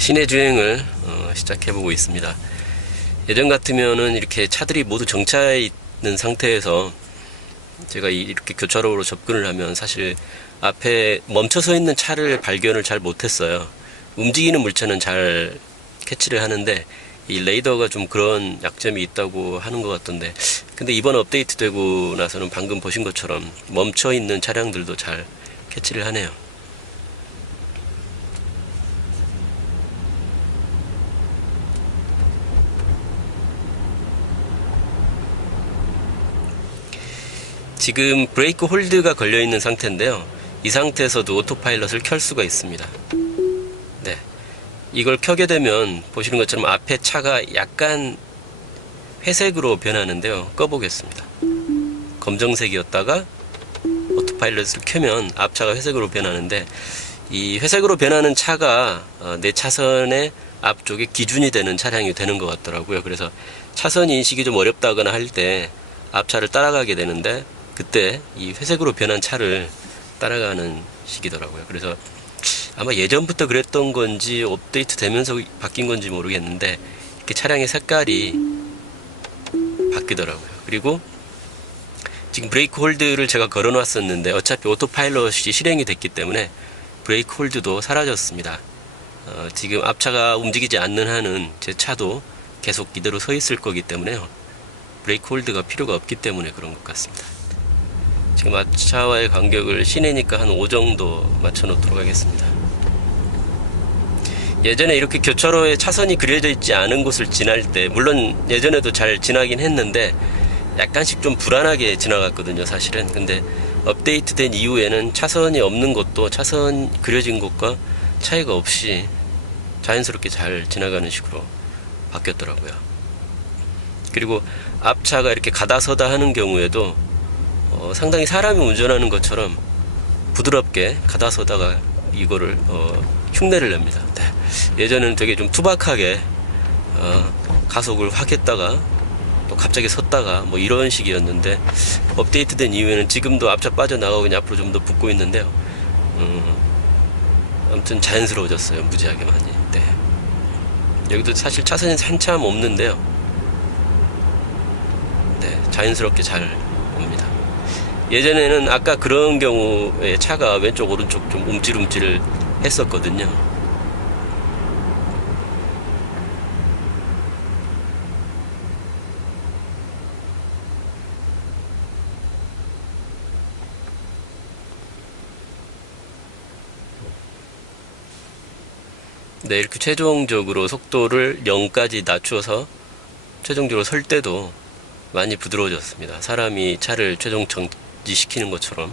시내 주행을 시작해 보고 있습니다. 예전 같으면은 이렇게 차들이 모두 정차해 있는 상태에서 제가 이렇게 교차로로 접근을 하면 사실 앞에 멈춰서 있는 차를 발견을 잘 못했어요. 움직이는 물체는 잘 캐치를 하는데 이 레이더가 좀 그런 약점이 있다고 하는 것 같던데, 근데 이번 업데이트 되고 나서는 방금 보신 것처럼 멈춰 있는 차량들도 잘 캐치를 하네요. 지금 브레이크 홀드가 걸려 있는 상태인데요, 이 상태에서도 오토파일럿을 켤 수가 있습니다. 네, 이걸 켜게 되면 보시는 것처럼 앞에 차가 약간 회색으로 변하는데요, 꺼보겠습니다. 검정색이었다가 오토파일럿을 켜면 앞차가 회색으로 변하는데, 이 회색으로 변하는 차가 내 차선의 앞쪽에 기준이 되는 차량이 되는 것 같더라고요. 그래서 차선 인식이 좀 어렵다거나 할 때 앞차를 따라가게 되는데, 그때 이 회색으로 변한 차를 따라가는 식이더라고요. 그래서 아마 예전부터 그랬던 건지 업데이트 되면서 바뀐 건지 모르겠는데, 이렇게 차량의 색깔이 바뀌더라고요. 그리고 지금 브레이크 홀드를 제가 걸어 놨었는데 어차피 오토파일럿이 실행이 됐기 때문에 브레이크 홀드도 사라졌습니다. 지금 앞차가 움직이지 않는 한은 제 차도 계속 이대로 서 있을 거기 때문에요, 브레이크 홀드가 필요가 없기 때문에 그런 것 같습니다. 지금 앞차와의 간격을 시내니까 한 5 정도 맞춰 놓도록 하겠습니다. 예전에 이렇게 교차로에 차선이 그려져 있지 않은 곳을 지날 때, 물론 예전에도 잘 지나긴 했는데 약간씩 좀 불안하게 지나갔거든요, 사실은. 근데 업데이트 된 이후에는 차선이 없는 곳도 차선 그려진 곳과 차이가 없이 자연스럽게 잘 지나가는 식으로 바뀌었더라고요. 그리고 앞차가 이렇게 가다서다 하는 경우에도 상당히 사람이 운전하는 것처럼 부드럽게 가다서다가 이거를 흉내를 냅니다. 네. 예전에는 되게 좀 투박하게 가속을 확 했다가 또 갑자기 섰다가 뭐 이런 식이었는데, 업데이트된 이후에는 지금도 앞차 빠져나가고 그냥 앞으로 좀 더 붙고 있는데요, 아무튼 자연스러워졌어요, 무지하게 많이. 네. 여기도 사실 차선이 한참 없는데요, 네, 자연스럽게 잘 옵니다. 예전에는 아까 그런 경우에 차가 왼쪽 오른쪽 좀 움찔움찔 했었거든요. 네, 이렇게 최종적으로 속도를 0까지 낮춰서 최종적으로 설 때도 많이 부드러워졌습니다. 사람이 차를 최종 정지시키는 것처럼.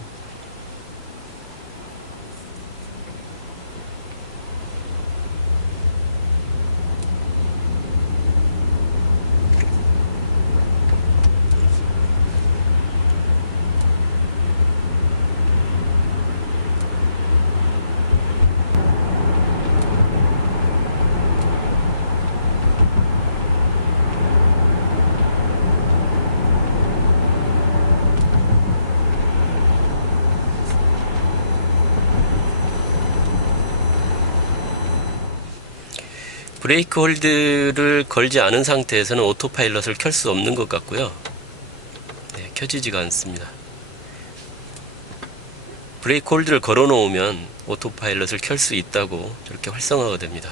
브레이크 홀드를 걸지 않은 상태에서는 오토파일럿을 켤 수 없는 것 같고요. 네, 켜지지가 않습니다. 브레이크 홀드를 걸어 놓으면 오토파일럿을 켤 수 있다고 저렇게 활성화가 됩니다.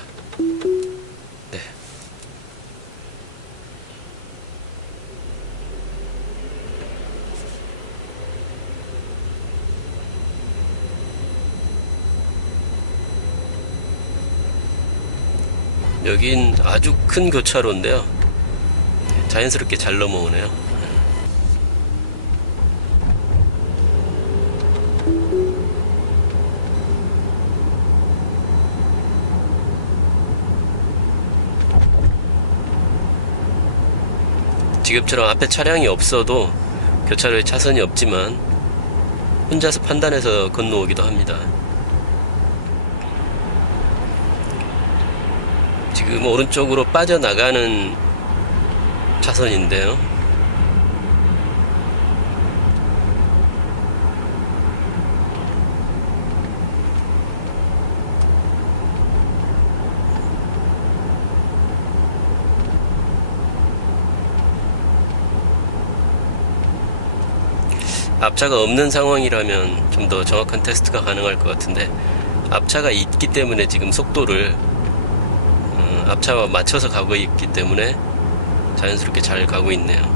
네. 여긴 아주 큰 교차로인데요, 자연스럽게 잘 넘어오네요. 지금처럼 앞에 차량이 없어도 교차로에 차선이 없지만 혼자서 판단해서 건너오기도 합니다. 지금 오른쪽으로 빠져나가는 차선인데요, 앞차가 없는 상황이라면 좀 더 정확한 테스트가 가능할 것 같은데, 앞차가 있기 때문에 지금 속도를 앞차와 맞춰서 가고 있기 때문에 자연스럽게 잘 가고 있네요.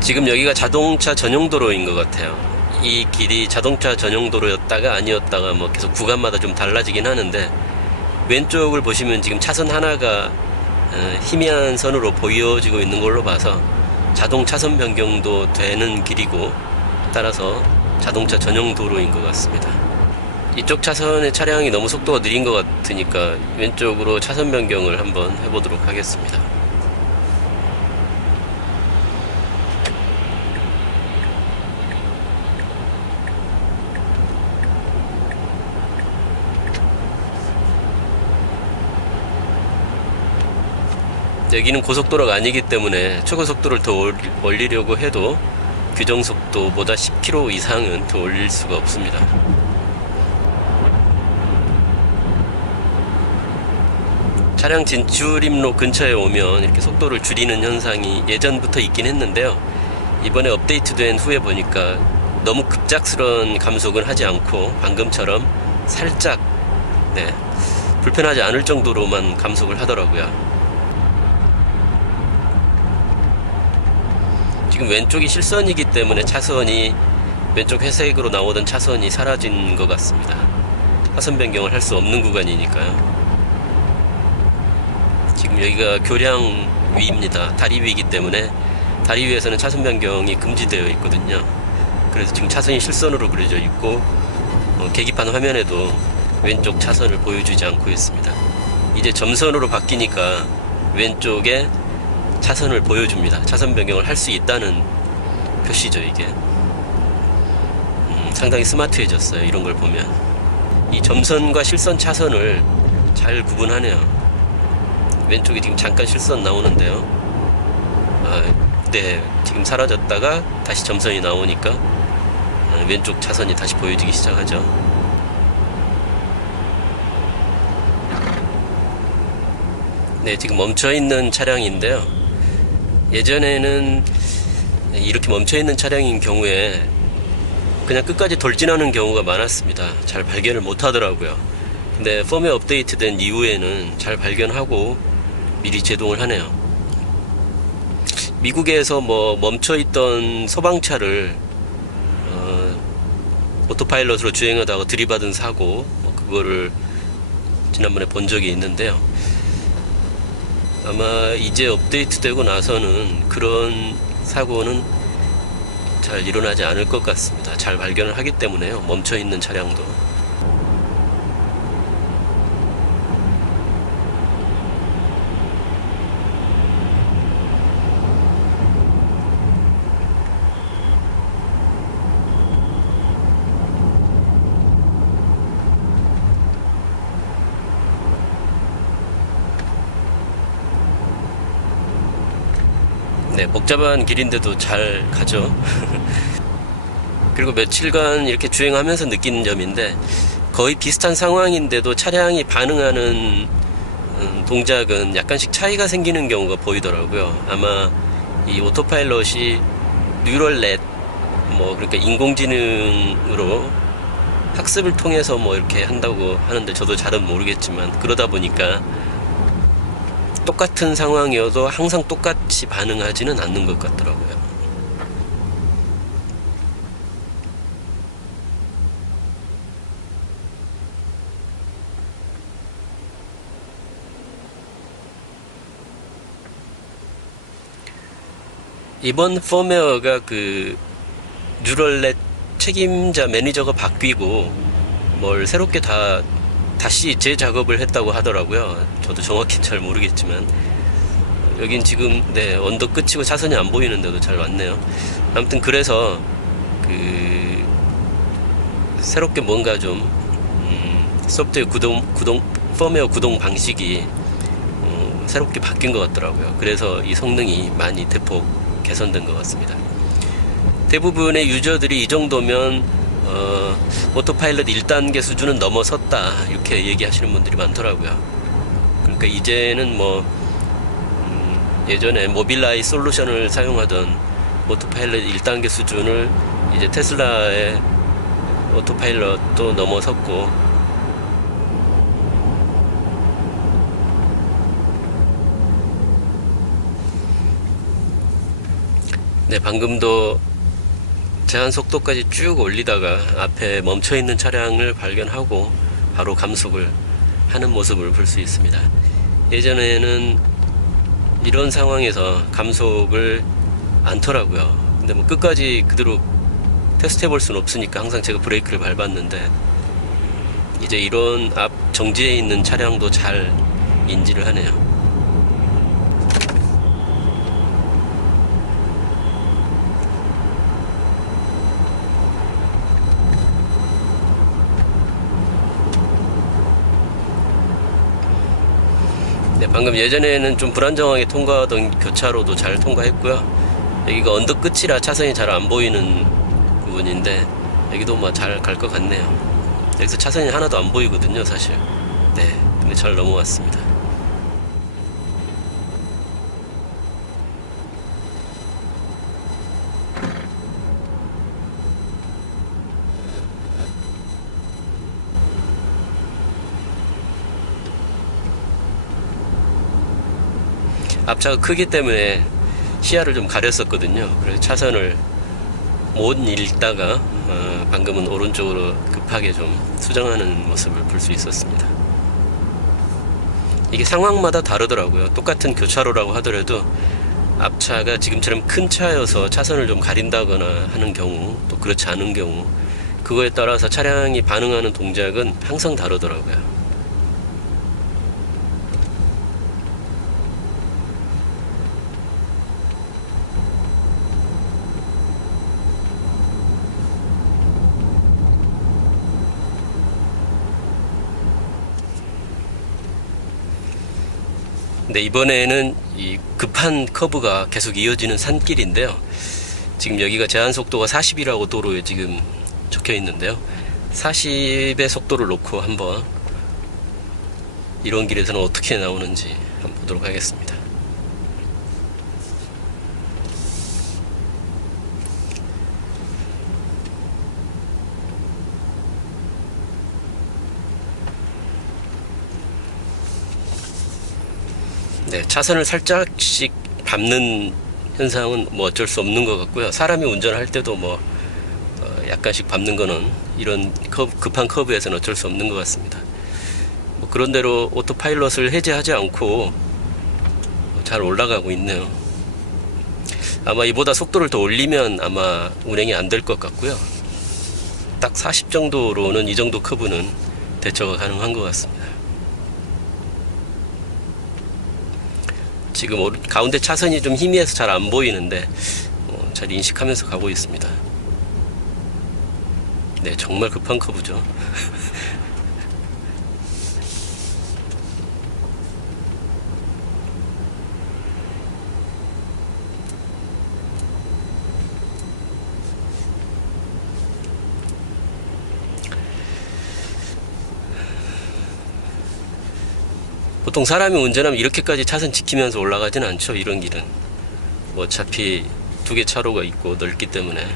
지금 여기가 자동차 전용 도로인 것 같아요. 이 길이 자동차 전용 도로였다가 아니었다가 뭐 계속 구간마다 좀 달라지긴 하는데, 왼쪽을 보시면 지금 차선 하나가 희미한 선으로 보여지고 있는 걸로 봐서 자동 차선 변경도 되는 길이고, 따라서 자동차 전용 도로인 것 같습니다. 이쪽 차선의 차량이 너무 속도가 느린 것 같으니까 왼쪽으로 차선 변경을 한번 해보도록 하겠습니다. 여기는 고속도로가 아니기 때문에 최고속도를 더 올리려고 해도 규정속도보다 10km 이상은 더 올릴 수가 없습니다. 차량 진출입로 근처에 오면 이렇게 속도를 줄이는 현상이 예전부터 있긴 했는데요, 이번에 업데이트된 후에 보니까 너무 급작스러운 감속은 하지 않고 방금처럼 살짝 불편하지 않을 정도로만 감속을 하더라고요. 지금 왼쪽이 실선이기 때문에 차선이 왼쪽 회색으로 나오던 차선이 사라진 것 같습니다. 차선 변경을 할 수 없는 구간이니까요. 지금 여기가 교량 위입니다. 다리 위이기 때문에 다리 위에서는 차선 변경이 금지되어 있거든요. 그래서 지금 차선이 실선으로 그려져 있고, 계기판 화면에도 왼쪽 차선을 보여주지 않고 있습니다. 이제 점선으로 바뀌니까 왼쪽에 차선을 보여줍니다. 차선 변경을 할 수 있다는 표시죠, 이게. 상당히 스마트해졌어요, 이런 걸 보면. 이 점선과 실선 차선을 잘 구분하네요. 왼쪽이 지금 잠깐 실선 나오는데요. 지금 사라졌다가 다시 점선이 나오니까 왼쪽 차선이 다시 보여지기 시작하죠. 지금 멈춰있는 차량인데요, 예전에는 이렇게 멈춰있는 차량인 경우에 그냥 끝까지 돌진하는 경우가 많았습니다. 잘 발견을 못 하더라고요. 근데 펌웨어 업데이트된 이후에는 잘 발견하고 미리 제동을 하네요. 미국에서 뭐 멈춰있던 소방차를 오토파일럿으로 주행하다가 들이받은 사고, 그거를 지난번에 본 적이 있는데요, 아마 이제 업데이트되고 나서는 그런 사고는 잘 일어나지 않을 것 같습니다. 잘 발견을 하기 때문에요, 멈춰있는 차량도. 복잡한 길인데도 잘 가죠. 그리고 며칠간 이렇게 주행하면서 느끼는 점인데, 거의 비슷한 상황인데도 차량이 반응하는 동작은 약간씩 차이가 생기는 경우가 보이더라고요. 아마 이 오토파일럿이 뉴럴넷, 그러니까 인공지능으로 학습을 통해서 이렇게 한다고 하는데, 저도 잘은 모르겠지만 그러다 보니까 똑같은 상황이어도 항상 똑같이 반응하지는 않는 것 같더라고요. 이번 펌웨어가 그 뉴럴넷 책임자 매니저가 바뀌고 뭘 새롭게 다시 재작업을 했다고 하더라고요. 저도 정확히 잘 모르겠지만 여긴 지금 언덕 끝이고 차선이 안 보이는데도 잘 왔네요. 아무튼 그래서 새롭게 뭔가 좀 소프트웨어 펌웨어 구동 방식이 새롭게 바뀐 것 같더라고요. 그래서 이 성능이 많이 대폭 개선된 것 같습니다. 대부분의 유저들이 이 정도면 오토파일럿 1단계 수준은 넘어섰다 이렇게 얘기하시는 분들이 많더라고요. 그러니까 이제는 뭐 예전에 모빌라이 솔루션을 사용하던 오토파일럿 1단계 수준을 이제 테슬라의 오토파일럿도 넘어섰고, 네, 방금도 제한 속도까지 쭉 올리다가 앞에 멈춰있는 차량을 발견하고 바로 감속을 하는 모습을 볼 수 있습니다. 예전에는 이런 상황에서 감속을 않더라고요. 근데 뭐 끝까지 그대로 테스트 해볼 수는 없으니까 항상 제가 브레이크를 밟았는데, 이제 이런 앞 정지해 있는 차량도 잘 인지를 하네요. 네, 방금 예전에는 좀 불안정하게 통과하던 교차로도 잘 통과했고요. 여기가 언덕 끝이라 차선이 잘 안 보이는 부분인데 여기도 뭐 잘 갈 것 같네요. 여기서 차선이 하나도 안 보이거든요, 사실. 네, 근데 잘 넘어왔습니다. 앞차가 크기 때문에 시야를 좀 가렸었거든요. 그래서 차선을 못 읽다가 방금은 오른쪽으로 급하게 좀 수정하는 모습을 볼 수 있었습니다. 이게 상황마다 다르더라고요. 똑같은 교차로라고 하더라도 앞차가 지금처럼 큰 차여서 차선을 좀 가린다거나 하는 경우, 또 그렇지 않은 경우, 그거에 따라서 차량이 반응하는 동작은 항상 다르더라고요. 근데 이번에는 이 급한 커브가 계속 이어지는 산길인데요. 지금 여기가 제한 속도가 40이라고 도로에 지금 적혀 있는데요. 40의 속도를 놓고 한번 이런 길에서는 어떻게 나오는지 한번 보도록 하겠습니다. 네, 차선을 살짝씩 밟는 현상은 뭐 어쩔 수 없는 것 같고요. 사람이 운전할 때도 뭐 약간씩 밟는 거는 이런 급한 커브에서는 어쩔 수 없는 것 같습니다. 뭐 그런대로 오토파일럿을 해제하지 않고 잘 올라가고 있네요. 아마 이보다 속도를 더 올리면 아마 운행이 안 될 것 같고요. 딱 40 정도로는 이 정도 커브는 대처가 가능한 것 같습니다. 지금 가운데 차선이 좀 희미해서 잘 안 보이는데 잘 인식하면서 가고 있습니다. 네, 정말 급한 커브죠. 보통 사람이 운전하면 이렇게까지 차선 지키면서 올라가지는 않죠. 이런 길은 뭐 어차피 두 개 차로가 있고 넓기 때문에.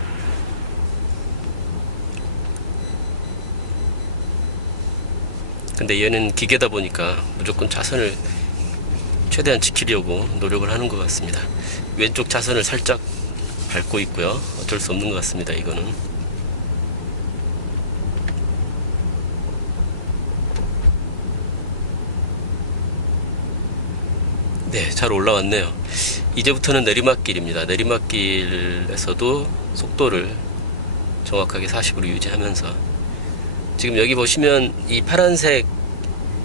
근데 얘는 기계다 보니까 무조건 차선을 최대한 지키려고 노력을 하는 것 같습니다. 왼쪽 차선을 살짝 밟고 있고요. 어쩔 수 없는 것 같습니다. 이거는. 네, 잘 올라왔네요. 이제부터는 내리막길입니다. 내리막길에서도 속도를 정확하게 40으로 유지하면서, 지금 여기 보시면 이 파란색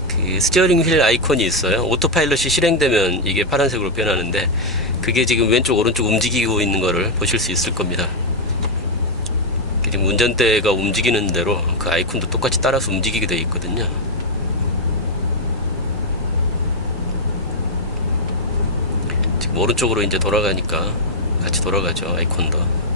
그 스티어링 휠 아이콘이 있어요. 오토파일럿이 실행되면 이게 파란색으로 변하는데, 그게 지금 왼쪽 오른쪽 움직이고 있는 거를 보실 수 있을 겁니다. 지금 운전대가 움직이는 대로 그 아이콘도 똑같이 따라서 움직이게 되어 있거든요. 지금 오른쪽으로 이제 돌아가니까 같이 돌아가죠. 아이콘도.